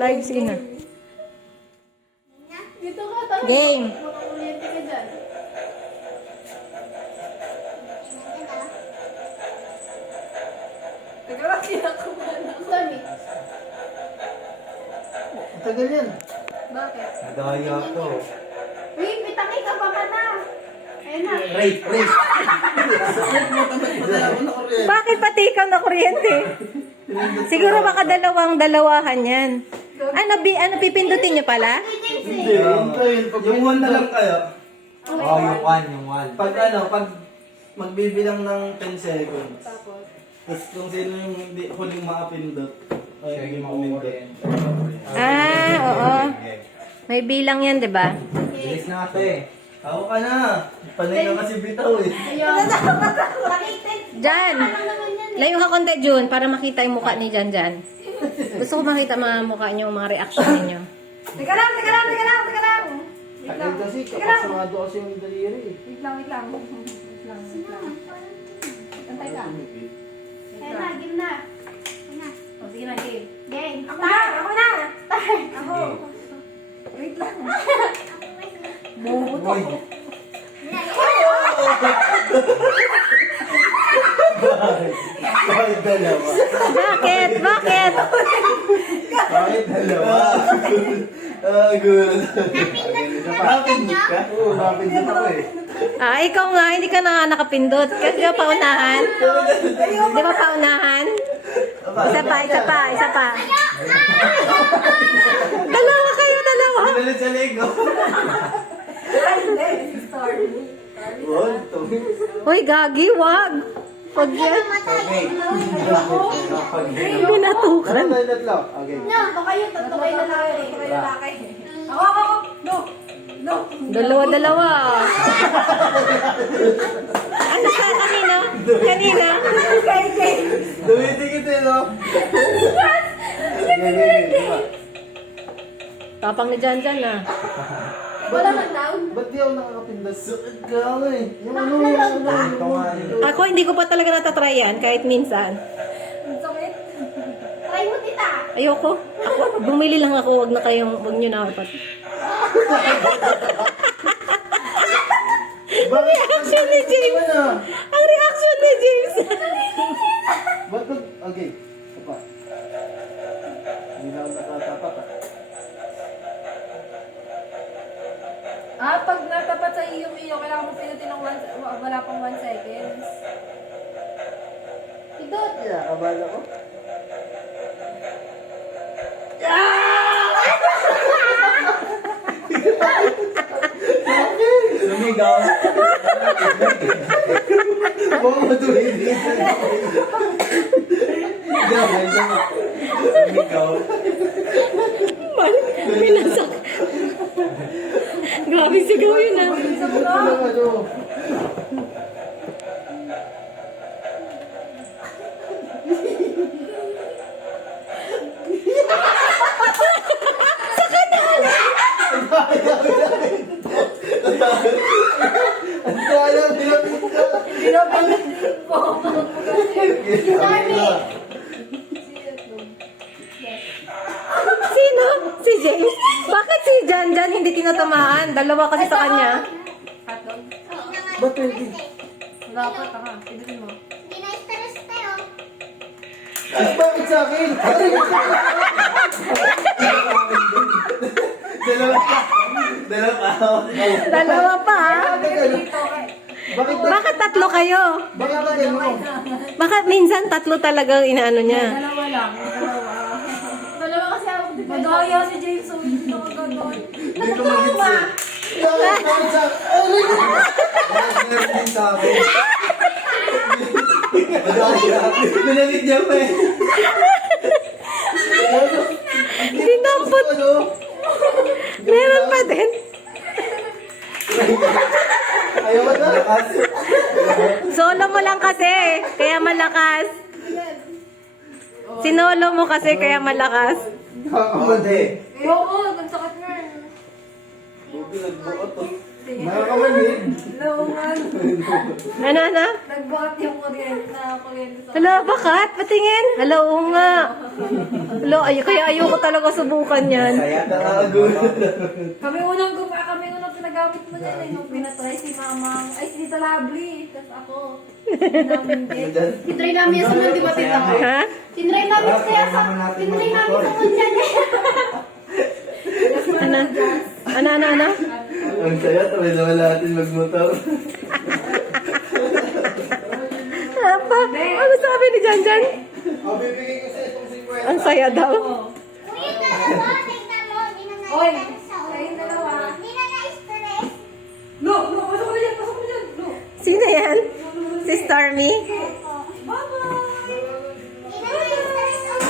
Live sino? Dito ka, tawag. Game. Makakuryente ka dyan. Teka lang, kinakabahan ako. Sami. Ang tagal yan. Bakit? Nadaya to. Uy, pitaki ka pa ka na. Ayun na. Race. Bakit pati ikaw na kuryente? Siguro baka dalawahan yan. Ano pipindutin nyo pala? Hindi, yung one na lang kayo. Oo, yung one. Pag magbbibilang ng 10 seconds. Tapos. Tapos kung sino yung huling makapindot, ay hindi makapindot. Oo. May bilang yan, di ba? Bilis na ate. Ako ka na. Panay na kasi bitaw eh. Ayun. Jan! Ano naman yan eh? Layo ka konti, Jun, para makita yung mukha ni Jan. Gusto ko makita mga mukha niyo, mga reaction ninyo. Teka lang. Tagal kasi, kapasangado kasi yung daliri eh. Wait lang. Antay ka. Ayun na, game na. O, sige na, game. Game. Ako na. Ako. Wait lang. Bobo to. Boy. Bakit dalawa? Bakit? Bakit dalawa? Good. Napindot ka? Oo, napindot ako eh. Ikaw nga, hindi ka na nakapindot. Kasi di ba paunahan? Di ba paunahan? Isa pa. Dalawa kayo. Pinalit sa Lego. One, two. Hoy, gagi, wag. Wag yan. Okay. Pinatukan. Ano tayo tatlo? Okay. No, baka yun, tatlo kayo lalaki. Ako. No. Dalawa. Ano ka kanina? Dumitikit eh, no? Okay. Tapang ni Jan ah. Wala man daw. Ba't di ako nakakapindot? Sakit ka ako eh. Yung ano. Ako, hindi ko pa talaga natatry yan, kahit minsan. Sakit. Try mo, tita. Ayoko. Ako, bumili lang ako, wag nyo na dapat. Ang reaction ni James! Ang reaction ni James! Ba't nag... Okay. Apa. Hindi na ako nakatapat ah. Pag natapat sa iyo, kailangan mo pinutin ng wala pang 1 seconds. Pindot. Yeah, kabala ko. Sumigaw. Huwag mo tuloy dito. Sumigaw. Pinasak. Grabe sigaw yun ah. Ang kaya pinapindot ka. Sino? Si James? Bakit si Jan hindi tinatamaan? Dalawa kasi sa kanya. Hotdog. Ba't pwede? Dapat, pinutin mo. Ay, bakit sa akin? Dalawa pa ah. Bakit Bakit tatlo kayo? Bakit ba gano'n? Bakit minsan tatlo talaga inaano niya? Dalawa lang. Dalawa kasi ako. Madaya si James. So, hindi ako gano'n. Hindi ko mag-gets eh. Bakit sa akin? Bakit din sa akin? Pinalit niya pa eh. Dinampot. Meron pa din. Ayaw mo na. Solo mo lang kasi, kaya malakas. Sinolo mo kasi, kaya malakas. Hindi. Ayoko, nagsakit nga. Buti nagbuot oh. Nakakamanig. Laungan. Ano? Nagbuhat yung kuryente sa... Hala, bakat? Patingin. Hala, oo nga. Hala, kaya ayoko talaga subukan yan. Kaya nakakagulat. Kami unang pinagamit mo dyan eh. Nung pinatry si Mamang, ay si Tita Lovely. Tapos ako. Namin din. Tinry namin yan sa mga di ba tita? Ha? Tinry namin siya sa... Tinry namin sa mga dyan eh. Ano? Ang saya, tuloy naman natin magmotor. Apa? Ano sabi ni Janjan? Ang bibigay ko sa itong 50. Ang saya daw. Uy, dalawa, tignan mo, di na Oy, na-stress sa ulo. kayong dalawa. Di na na-stress. No, pasok mo dyan, pasok mo dyan. No. Sino yan? Si Stormy? Bye-bye. Di na na-stress ulo.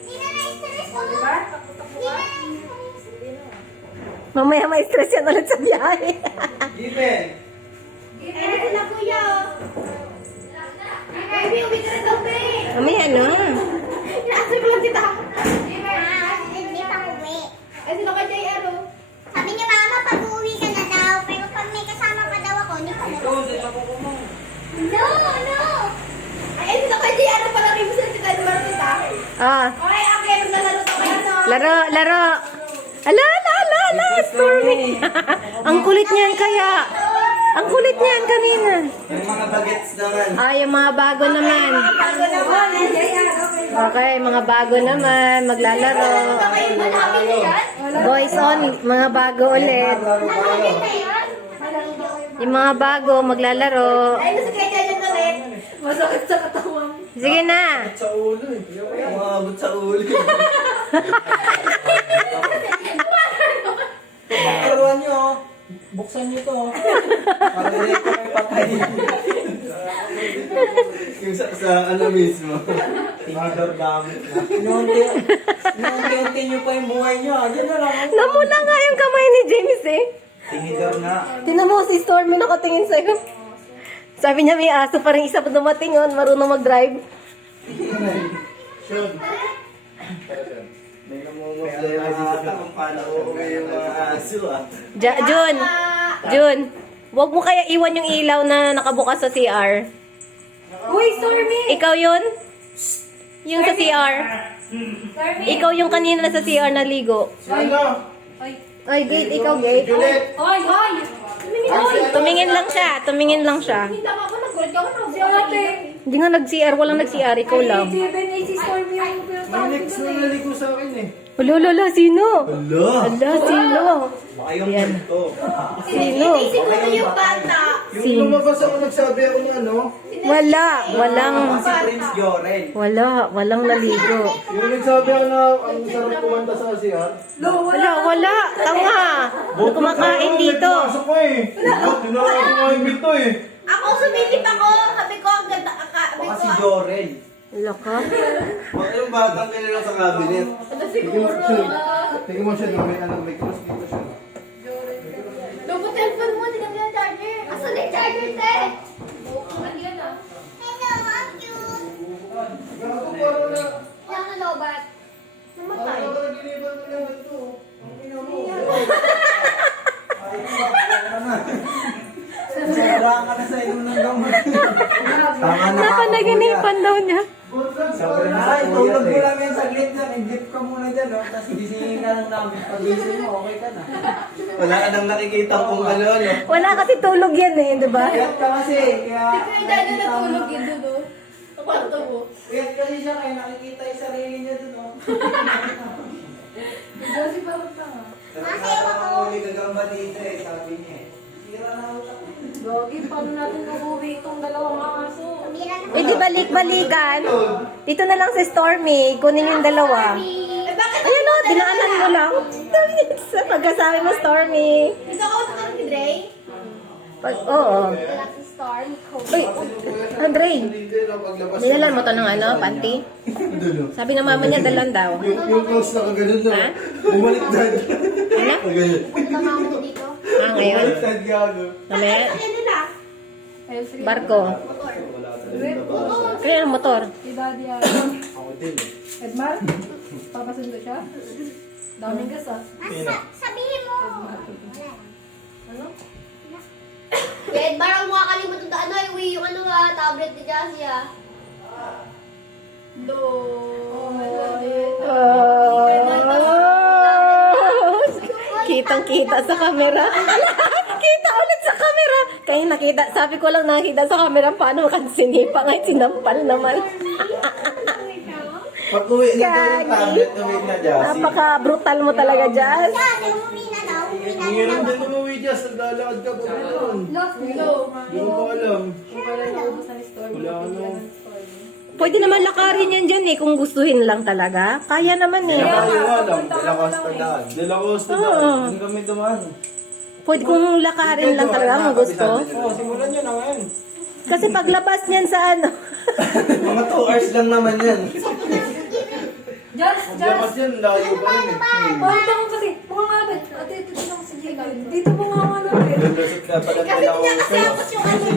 Di na na-stress ulo. Diba? Di na na-stress. Mamaya ma-stress yan ulit sa biyahe. Given. Ay, sila kuya. Ay, uwi ka na daw, te. Mamaya na. Inaasar ko lang kita. Hindi pa uwi. Ay, sino ka, JR, oh? Sabi niya, mama, pag-uwi ka na daw. Pero pag may kasama pa daw ako, hindi ko na daw. No. Ay, sino ka, JR, pala rin mo sila kita, naman kita. Ah, Okay, okay, maglalaro to kayo, no? laro. Ala, Stormy. Ang kulit niyan kaya. Ang kulit niyan kanina. Yung mga bagets naman. Ay, yung mga bago naman. Bago naman, JR, okay. Okay, mga bago naman. Maglalaro. Okay, malapit na yan. Boys on, mga bago ulit. Malapit na yun. Yung mga bago, maglalaro. Ay, nasa kaya dyan ulit. Masakit sa katawan. Sige na. Sa ulo eh. Umabot sa ulo. Pagkaruan nyo. Buksan nyo to. Para rin ko may patay. Yung sa ano mismo. Tinidor gamit na. Inuunti-unti nyo pa yung buhay nyo. Yan na lang. Namula nga yung kamay ni James eh. Tinidor na. Tinan mo si Stormy nakatingin sa'yo. Sabi niya may aso pa rin isa pa dumating on, marunong mag-drive. Sean. May namumugay kung paano uuwi yung mga aso ah. Jun, wag mo kaya iwan yung ilaw na nakabukas sa CR. Uy, Stormy! Ikaw yun? Yung sa CR. Stormy! Ikaw yung kanina sa CR na ligo. Ano? Ay, Gate, ikaw, Gate. Juliet! Oy! Tumingin lang siya. Hindi tama ko, nagulat ka ako. Si ate. Hindi nga nag-CR, walang nag-CR, ikaw lang. Ay, si Stormy yung pinuntahan Next ko na doon eh. naligo sa akin eh. Lolo, sino? Hala! Ala, sino? Baka yung ganito. Sino? Siguro yung bata. Yung lumabas ako nagsabi ako ng ano, Walang si Prince Joren. walang naligo. Yung nagsabi ako na ang sarap kumanta sa CR. Wala. Tanga. Kumakain dito. Pasok ko eh. Yun na ako kumain dito eh. Ako, sumilip ako. Sabi ko, ang ganda. Sabi Baka ko, si Joren. Wala ka. Baka yung batang kailan sa cabinet. ano siguro? Tingnan mo siya, may cross dito siya. Lobo telephone mo, tingnan mo yung charger. Asan yung charger, te? Nandiyan ah. Hello, ang cute. Gago parang na. Wala na lobat. Namatay. Parang nag-iniban mo lang ito. Ang ina mo. Wala ka na sa inom ng gamot. Tama na Napanaginipan daw niya. Ay, tulog mo lang yan saglit dyan. I-dip ka muna dyan, no? Tapos gisingin ka lang namin. Pag gising mo, okay ka na. Wala ka nang nakikita kung ano. Wala kasi tulog yan eh, di ba? Puyat ka kasi. Kaya, Kaya dahil na natulog yun doon, oh. Sa kwarto mo. Puyat kasi siya, kaya nakikita yung sarili niya dun, no? Kasi parang tanga. Nakakahuli ka gamba dito eh, sabi niya eh. Sira na utak. Gogi, paano natin uuwi itong dalawang aso? Eh di balik-balikan. Dito na lang si Stormy, kunin yung dalawa. Eh, bakit? Ayun o, dinaanan mo lang. Sa pagkasabi mo, Stormy. Gusto ko sa ni Dre? Oo. Wala si Storm. Uy, Andre, Dito na paglabas. nilalan mo to ng ano, panty? Sabi ng mama niya, dalan daw. Yung close na kaganon na. Ha? Bumalik dad. Ano? Kaganon. Punta na ako dito. Ah, ngayon? Bumalik dad gago. Mamaya, Ayan nila. barko. Kaya ang motor. Si Daddy Ako din eh. Edmar? Papasundo siya? Daming gas ah. Sabihin mo. Ano? Wait, parang makakalimutan na ano, iwi yung ano tablet ni Jassy Do. Kitang-kita sa camera. Kita ulit sa camera. Kaya nakita, sabi ko lang nakita sa camera paano kan sinipa ngayon sinampal naman. Pag uwi na daw yung tablet, uwi na Jassy. Napaka-brutal mo talaga, Jazz. Dati, umuwi na daw. Umuwi na Meron daw. din umuwi Jazz, naglalakad ka pa rin doon. Lost go. Hindi ko pa alam. Kung pala naubos na ni store. Wala ka na. Pwede naman lakarin yan dyan eh, kung gustuhin lang talaga. Kaya naman eh. Kaya nga lang, De La Costa daan. De La Costa Oo. daan. Hindi kami dumaan. Pwede kung lakarin lang talaga kung gusto. Oo, simulan nyo na ngayon. Kasi paglabas niyan sa ano, Mga 2 hours lang naman yan. Just. Labas yan, layo pa rin eh. Pakita mo kasi. Mga ngabit. Ate, ito lang si Jay. Dito mo nga ngabit. Lulusot ka pala Kasi nila niya kasi ako. abot yung ano.